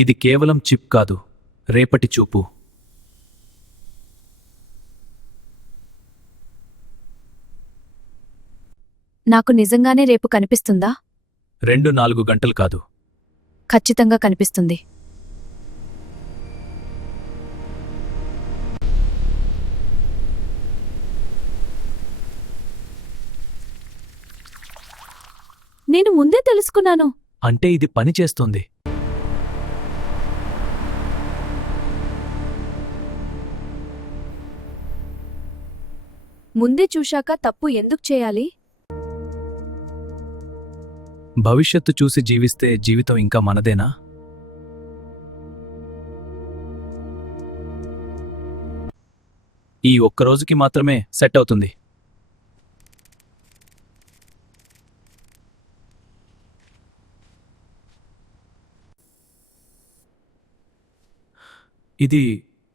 ఇది కేవలం చిప్ కాదు, రేపటి చూపు. నాకు నిజంగానే రేపు కనిపిస్తుందా? 2-4 గంటలు కాదు. ఖచ్చితంగా కనిపిస్తుంది. నేను ముందే తెలుసుకున్నాను. అంటే ఇది పని చేస్తోంది. ముందే చూశాక తప్పు ఎందుకు చేయాలి? భవిష్యత్తు చూసి జీవిస్తే జీవితం ఇంకా మనదేనా? ఈ ఒక్కరోజుకి మాత్రమే సెట్ అవుతుంది. ఇది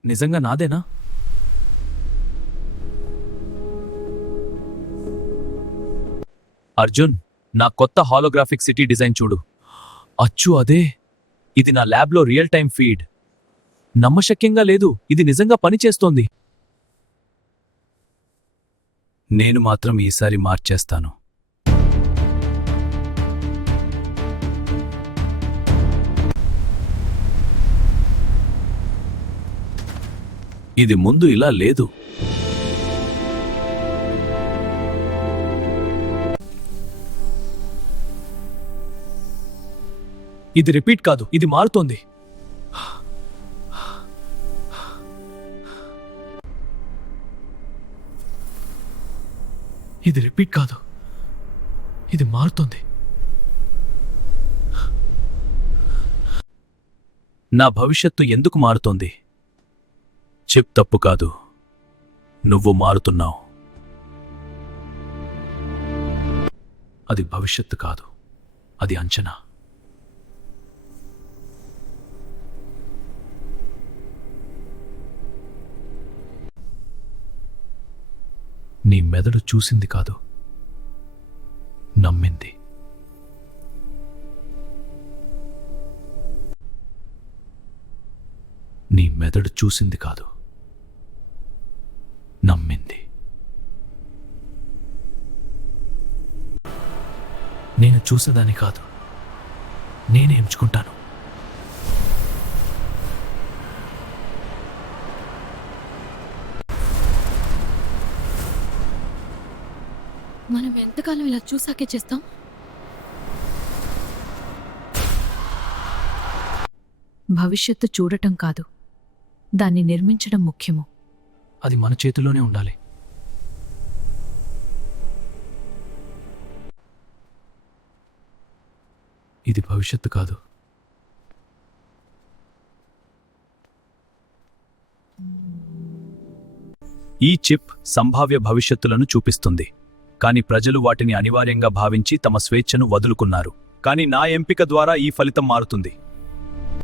నిజంగా నాదేనా? అర్జున్, నా కొత్త హాలోగ్రాఫిక్ సిటీ డిజైన్ చూడు. అచ్చు అదే. ఇది నా ల్యాబ్లో రియల్ టైం ఫీడ్. నమ్మశక్యంగా లేదు, ఇది నిజంగా పనిచేస్తోంది. నేను మాత్రం ఈసారి మార్చేస్తాను. ఇది ముందు ఇలా లేదు. ఇది రిపీట్ కాదు, ఇది మారుతోంది. ఇది రిపీట్ కాదు, ఇది మారుతోంది. నా భవిష్యత్తు ఎందుకు మారుతోంది? చిప్ తప్పు కాదు, నువ్వు మారుతున్నావు. అది భవిష్యత్తు కాదు, అది అంచనా. నీ మెదడు చూసింది కాదు, నమ్మింది. నీ మెదడు చూసింది కాదు, నమ్మింది. నేను చూసేదాన్ని కాదు, నేనే ఎంచుకుంటాను. మనం ఎంతకాలం ఇలా చూసాకే చేస్తాం? భవిష్యత్తు చూడటం కాదు, దాన్ని నిర్మించడం ముఖ్యము. అది మన చేతిలోనే ఉండాలి. ఇది భవిష్యత్తు కాదు, ఈ చిప్ సంభావ్య భవిష్యత్తులను చూపిస్తుంది. కాని ప్రజలు వాటిని అనివార్యంగా భావించి తమ స్వేచ్ఛను వదులుకున్నారు. కాని నా ఎంపిక ద్వారా ఈ ఫలితం మారుతుంది.